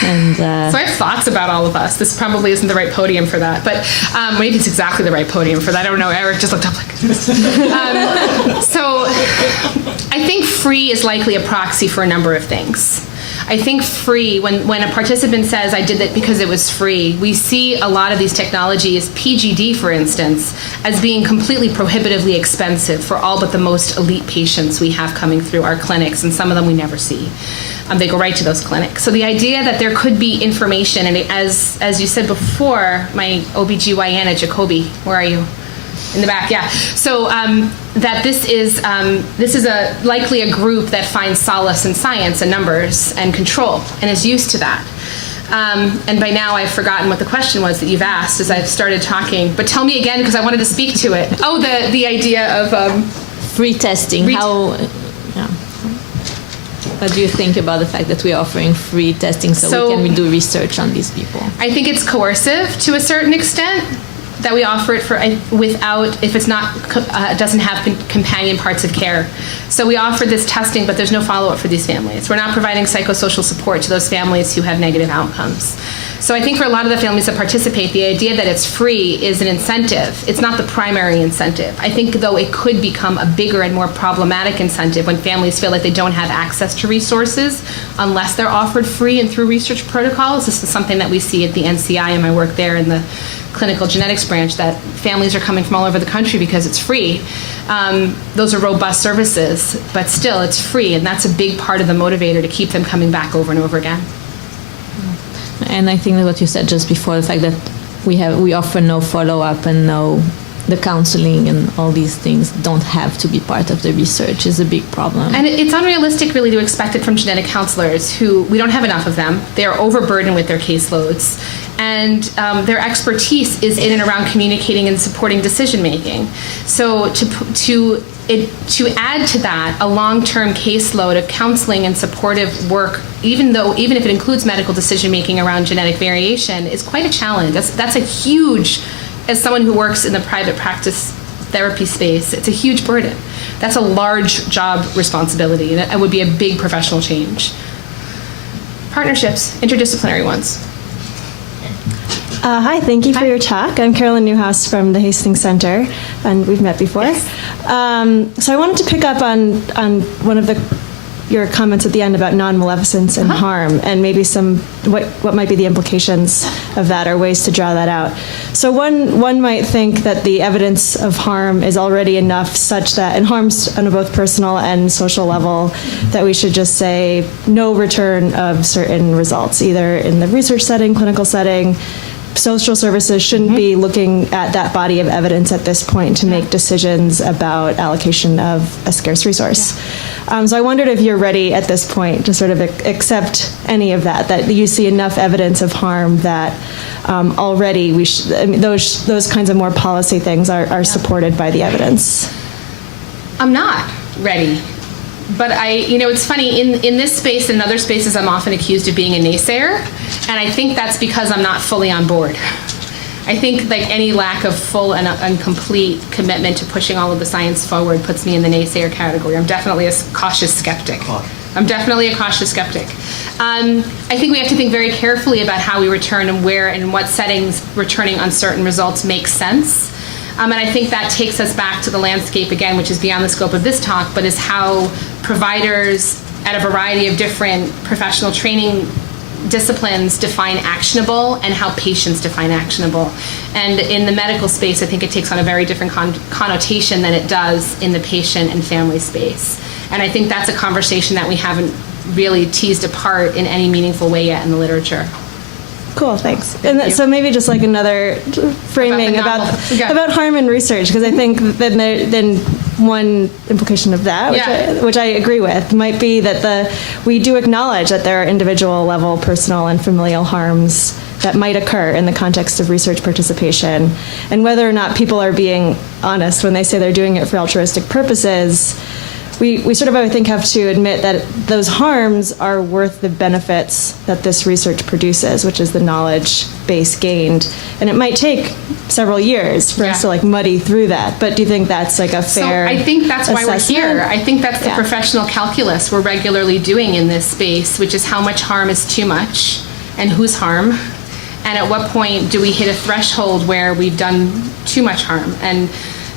And so I have thoughts about All of Us. This probably isn't the right podium for that, but maybe it's exactly the right podium for that. I don't know. Eric just looked up like this. So I think free is likely a proxy for a number of things. I think free, when a participant says, I did it because it was free, we see a lot of these technologies, PGD for instance, as being completely prohibitively expensive for all but the most elite patients we have coming through our clinics, and some of them we never see. They go right to those clinics. So the idea that there could be information, and as you said before, my OBGYN at Jacobi, where are you? In the back, yeah. So that this is likely a group that finds solace in science and numbers and control and is used to that. And by now I've forgotten what the question was that you've asked as I've started talking. But tell me again, because I wanted to speak to it. Oh, the idea of free testing. What do you think about the fact that we're offering free testing so we can do research on these people? I think it's coercive to a certain extent, that we offer it without, if it's not, doesn't have companion parts of care. So we offer this testing, but there's no follow-up for these families. We're not providing psychosocial support to those families who have negative outcomes. So I think for a lot of the families that participate, the idea that it's free is an incentive. It's not the primary incentive. I think, though, it could become a bigger and more problematic incentive when families feel like they don't have access to resources unless they're offered free and through research protocols. This is something that we see at the NCI in my work there in the clinical genetics branch, that families are coming from all over the country because it's free. Those are robust services, but still it's free, and that's a big part of the motivator to keep them coming back over and over again. And I think that what you said just before, the fact that we offer no follow-up and the counseling and all these things don't have to be part of the research is a big problem. And it's unrealistic really to expect it from genetic counselors who, we don't have enough of them. They are overburdened with their caseloads. And their expertise is in and around communicating and supporting decision making. So to add to that a long-term caseload of counseling and supportive work, even if it includes medical decision making around genetic variation, is quite a challenge. That's a huge, as someone who works in the private practice therapy space, it's a huge burden. That's a large job responsibility, and it would be a big professional change. Partnerships, interdisciplinary ones. Hi, thank you for your talk. I'm Carolyn Newhouse from the Hastings Center, and we've met before. Yes. So I wanted to pick up on one of your comments at the end about non-maleficence and harm, and maybe what might be the implications of that or ways to draw that out. So one might think that the evidence of harm is already enough such that, and harms on a both personal and social level, that we should just say no return of certain results, either in the research setting, clinical setting. Social services shouldn't be looking at that body of evidence at this point to make decisions about allocation of a scarce resource. So I wondered if you're ready at this point to sort of accept any of that you see enough evidence of harm that already those kinds of more policy things are supported by the evidence. I'm not ready. But it's funny, in this space and in other spaces, I'm often accused of being a naysayer, and I think that's because I'm not fully on board. I think like any lack of full and complete commitment to pushing all of the science forward puts me in the naysayer category. I'm definitely a cautious skeptic. I think we have to think very carefully about how we return and where and in what settings returning uncertain results makes sense. And I think that takes us back to the landscape again, which is beyond the scope of this talk, but is how providers at a variety of different professional training disciplines define actionable and how patients define actionable. And in the medical space, I think it takes on a very different connotation than it does in the patient and family space. And I think that's a conversation that we haven't really teased apart in any meaningful way yet in the literature. Cool, thanks. And so maybe just like another framing about harm in research, because I think then one implication of that, which I agree with, might be that we do acknowledge that there are individual level personal and familial harms that might occur in the context of research participation, and whether or not people are being honest when they say they're doing it for altruistic purposes. We sort of, I think, have to admit that those harms are worth the benefits that this research produces, which is the knowledge base gained. And it might take several years for us to like muddy through that. But do you think that's like a fair I think that's why we're here. I think that's the Yeah. professional calculus we're regularly doing in this space, which is how much harm is too much and whose harm. And at what point do we hit a threshold where we've done too much harm? And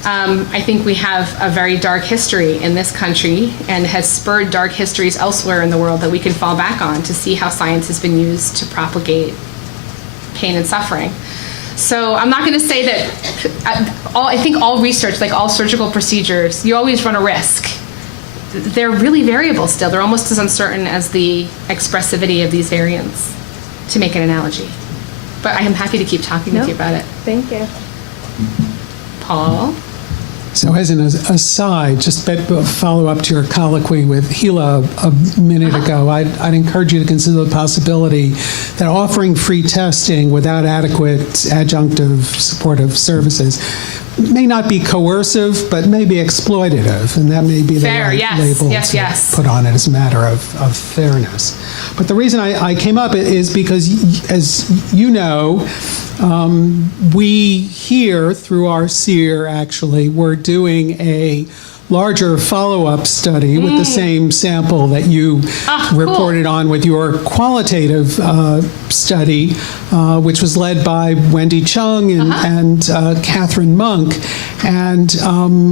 I think we have a very dark history in this country and has spurred dark histories elsewhere in the world that we can fall back on to see how science has been used to propagate pain and suffering. So I'm not going to say that I think all research, like all surgical procedures, you always run a risk. They're really variable still. They're almost as uncertain as the expressivity of these variants, to make an analogy. But I am happy to keep talking with you about it. Thank you. Paul? So as an aside, just a follow-up to your colloquy with Gila a minute ago, I'd encourage you to consider the possibility that offering free testing without adequate adjunctive supportive services may not be coercive, but may be exploitative, and that may be the Fair, right yes, label yes, to yes. put on it as a matter of fairness. But the reason I came up is because, as you know, we here, through our SEER, actually, we're doing a larger follow-up study with the same sample that you reported on with your qualitative study, which was led by Wendy Chung and Catherine Monk. And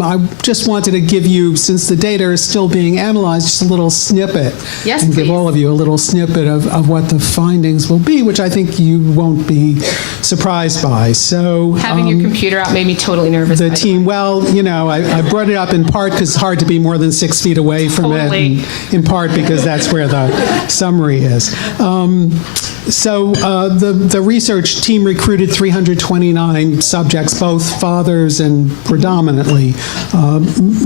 I just wanted to give you, since the data is still being analyzed, just a little snippet. Yes, and please. give all of you a little snippet of what the findings will be, which I think you won't be surprised by. So Having your computer out made me totally nervous. the by team, well, you know, I brought it up in part because it's hard to be more than 6 feet away from Totally. it, and in part because that's where the summary is. So the research team recruited 329 subjects, both fathers and predominantly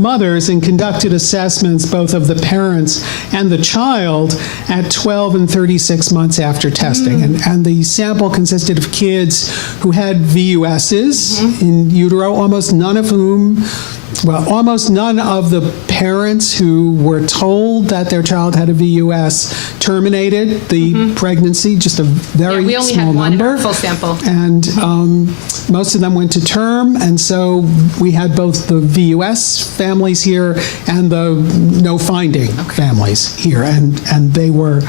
mothers, and conducted assessments both of the parents and the child at 12 and 36 months after testing. And the sample consisted of kids who had VUSs in utero, almost none of the parents who were told that their child had a VUS terminated the pregnancy, just a very we only small had one in number. our full sample. And most of them went to term, and so we had both the VUS families here and the no finding families here, and they were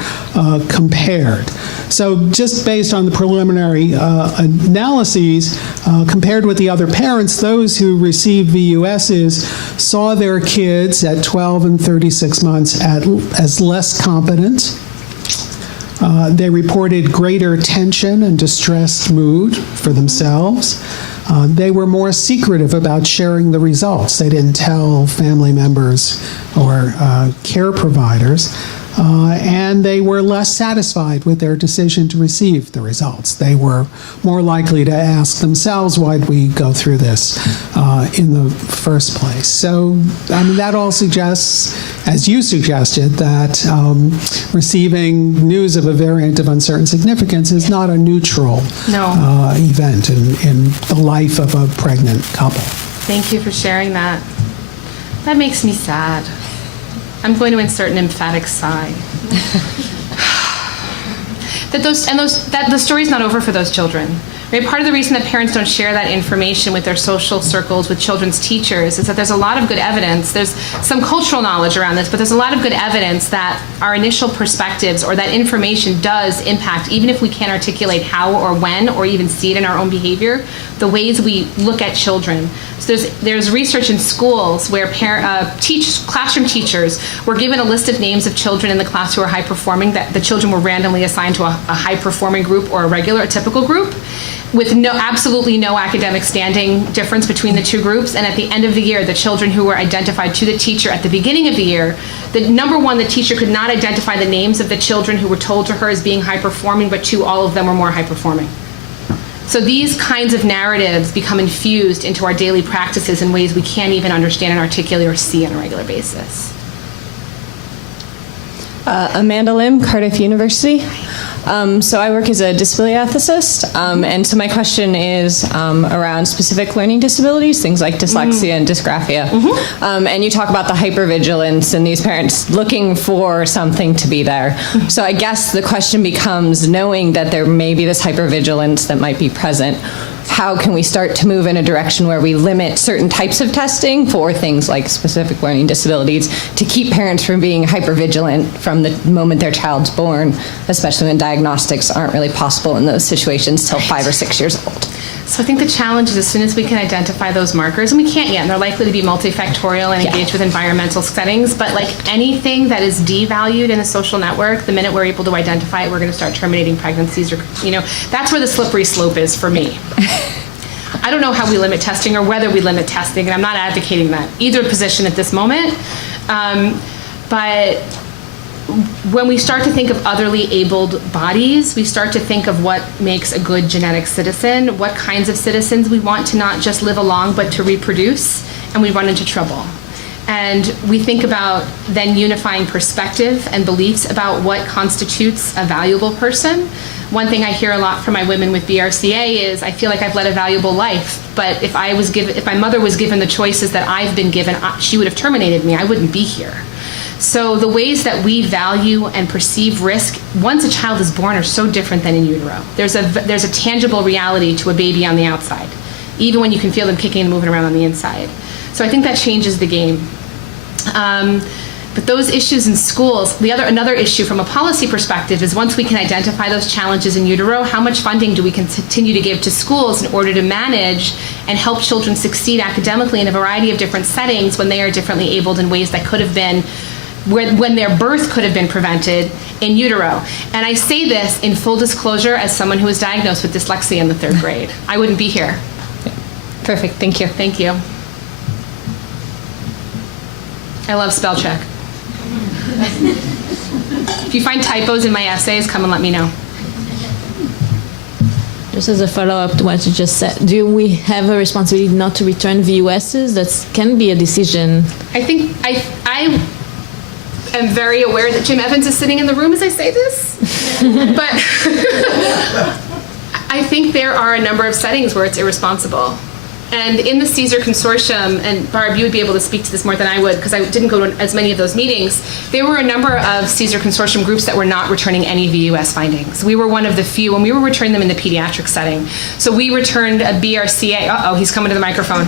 compared. So just based on the preliminary analyses, compared with the other parents, those who received VUSs saw their kids at 12 and 36 months as less competent. They reported greater tension and distressed mood for themselves. They were more secretive about sharing the results. They didn't tell family members or care providers. And they were less satisfied with their decision to receive the results. They were more likely to ask themselves, why'd we go through this in the first place? So, I mean, that all suggests, as you suggested, that receiving news of a variant of uncertain significance is not a neutral event in the life of a pregnant couple. Thank you for sharing that. That makes me sad. I'm going to insert an emphatic sigh. that the story's not over for those children. Maybe part of the reason that parents don't share that information with their social circles, with children's teachers, is that there's a lot of good evidence. There's some cultural knowledge around this, but there's a lot of good evidence that our initial perspectives or that information does impact, even if we can't articulate how or when or even see it in our own behavior, the ways we look at children. So there's research in schools where classroom teachers were given a list of names of children in the class who are high performing, that the children were randomly assigned to a high performing group or a typical group, with absolutely no academic standing difference between the two groups. And at the end of the year, the children who were identified to the teacher at the beginning of the year, the teacher could not identify the names of the children who were told to her as being high performing, but all of them were more high performing. So these kinds of narratives become infused into our daily practices in ways we can't even understand and articulate or see on a regular basis. Amanda Lim, Cardiff University. So I work as a disability ethicist, and so my question is around specific learning disabilities, things like dyslexia and dysgraphia. And you talk about the hypervigilance and these parents looking for something to be there. So I guess the question becomes, knowing that there may be this hypervigilance that might be present, how can we start to move in a direction where we limit certain types of testing for things like specific learning disabilities to keep parents from being hypervigilant from the moment their child's born, especially when diagnostics aren't really possible in those situations till 5 or 6 years old? So I think the challenge is as soon as we can identify those markers, and we can't yet, and they're likely to be multifactorial and engaged with environmental settings, but like anything that is devalued in a social network, the minute we're able to identify it, we're going to start terminating pregnancies, or, that's where the slippery slope is for me. I don't know how we limit testing or whether we limit testing, and I'm not advocating that either position at this moment, but when we start to think of otherly abled bodies, we start to think of what makes a good genetic citizen, what kinds of citizens we want to not just live along, but to reproduce, and we run into trouble. And we think about then unifying perspective and beliefs about what constitutes a valuable person. One thing I hear a lot from my women with BRCA is, I feel like I've led a valuable life, but if my mother was given the choices that I've been given, she would have terminated me. I wouldn't be here. So the ways that we value and perceive risk once a child is born are so different than in utero. There's a tangible reality to a baby on the outside, even when you can feel them kicking and moving around on the inside. So I think that changes the game. But those issues in schools, another issue from a policy perspective is, once we can identify those challenges in utero, how much funding do we continue to give to schools in order to manage and help children succeed academically in a variety of different settings when they are differently abled in ways that could have been, when their birth could have been prevented in utero. And I say this in full disclosure as someone who was diagnosed with dyslexia in the 3rd grade. I wouldn't be here. Perfect, thank you. Thank you. I love spell check. If you find typos in my essays, come and let me know. Just as a follow-up to what you just said, do we have a responsibility not to return VUSs? That can be a decision. I think I am very aware that Jim Evans is sitting in the room as I say this, but I think there are a number of settings where it's irresponsible. And in the CSER consortium, and Barb, you would be able to speak to this more than I would because I didn't go to as many of those meetings, there were a number of CSER consortium groups that were not returning any VUS findings. We were one of the few, and we were returning them in the pediatric setting. So we returned a BRCA. Uh-oh, he's coming to the microphone.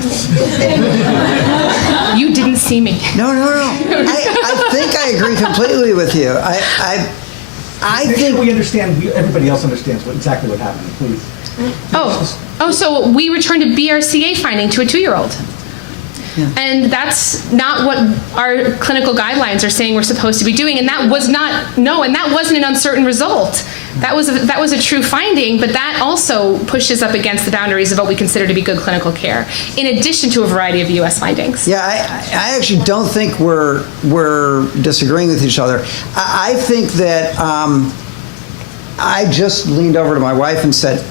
You didn't see me. No. I think I agree completely with you. I think we understand. Everybody else understands exactly what happened. Please. So we returned a BRCA finding to a 2-year-old. Yeah. And that's not what our clinical guidelines are saying we're supposed to be doing. And that was that wasn't an uncertain result. That was a true finding, but that also pushes up against the boundaries of what we consider to be good clinical care, in addition to a variety of US findings. Yeah, I actually don't think we're disagreeing with each other. I think that I just leaned over to my wife and said,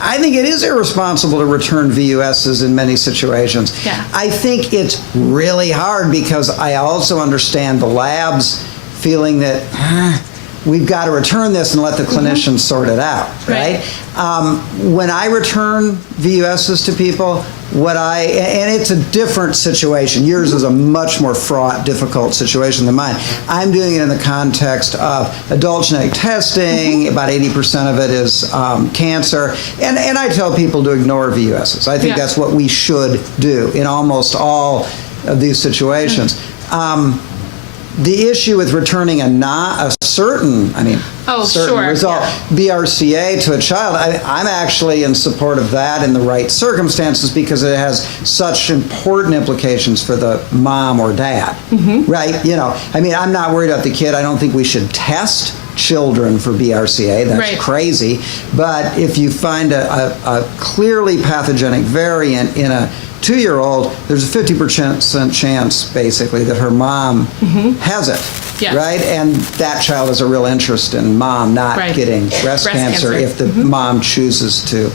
I think it is irresponsible to return VUSs in many situations. Yeah. I think it's really hard because I also understand the labs feeling that we've got to return this and let the clinicians sort it out, right? When I return VUSs to people, and it's a different situation. Yours is a much more fraught, difficult situation than mine. I'm doing it in the context of adult genetic testing. About 80% of it is cancer. And I tell people to ignore VUSs. I think that's what we should do in almost all of these situations. The issue with returning a certain result, BRCA to a child, I'm actually in support of that in the right circumstances because it has such important implications for the mom or dad, right? I'm not worried about the kid. I don't think we should test children for BRCA. That's crazy. But if you find a clearly pathogenic variant in a 2-year-old, there's a 50% chance, basically, that her mom has it, right? And that child has a real interest in mom not getting breast cancer if the mom chooses to,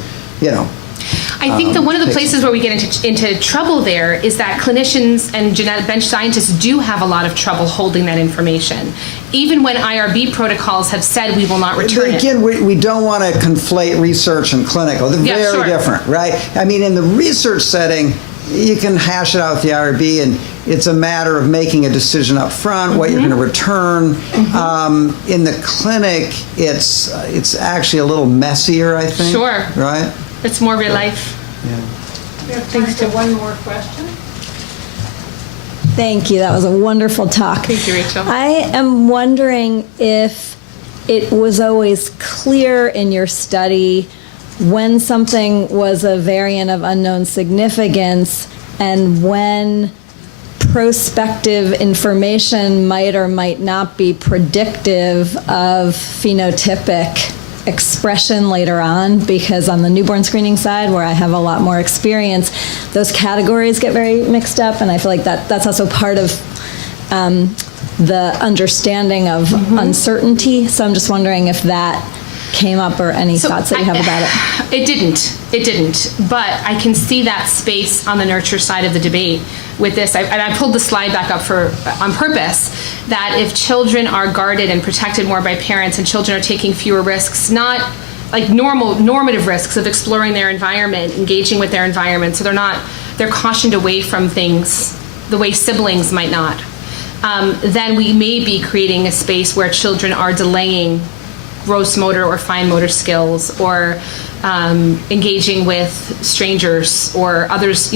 I think that one of the places where we get into trouble there is that clinicians and genetic bench scientists do have a lot of trouble holding that information. Even when IRB protocols have said we will not return it. Again, we don't want to conflate research and clinical. They're very different, right? In the research setting, you can hash it out with the IRB, and it's a matter of making a decision up front, what you're going to return. In the clinic, it's actually a little messier, I think. Sure. Right? It's more real life. We have time for one more question. Thank you. That was a wonderful talk. Thank you, Rachel. I am wondering if it was always clear in your study when something was a variant of unknown significance and when prospective information might or might not be predictive of phenotypic expression later on, because on the newborn screening side, where I have a lot more experience, those categories get very mixed up, and I feel like that's also part of the understanding of uncertainty. So I'm just wondering if that came up or any thoughts that you have about it. It didn't. But I can see that space on the nurture side of the debate with this. I pulled the slide back up on purpose, that if children are guarded and protected more by parents and children are taking fewer risks, not like normative risks of exploring their environment, engaging with their environment, so they're cautioned away from things the way siblings might not, then we may be creating a space where children are delaying gross motor or fine motor skills, or engaging with strangers or others,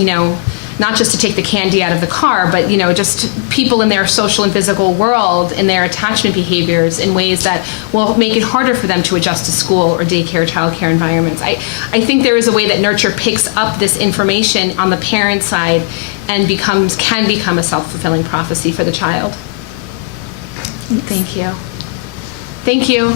not just to take the candy out of the car, but just people in their social and physical world, in their attachment behaviors in ways that will make it harder for them to adjust to school or daycare, childcare environments. I think there is a way that nurture picks up this information on the parent side and can become a self-fulfilling prophecy for the child. Thank you. Thank you.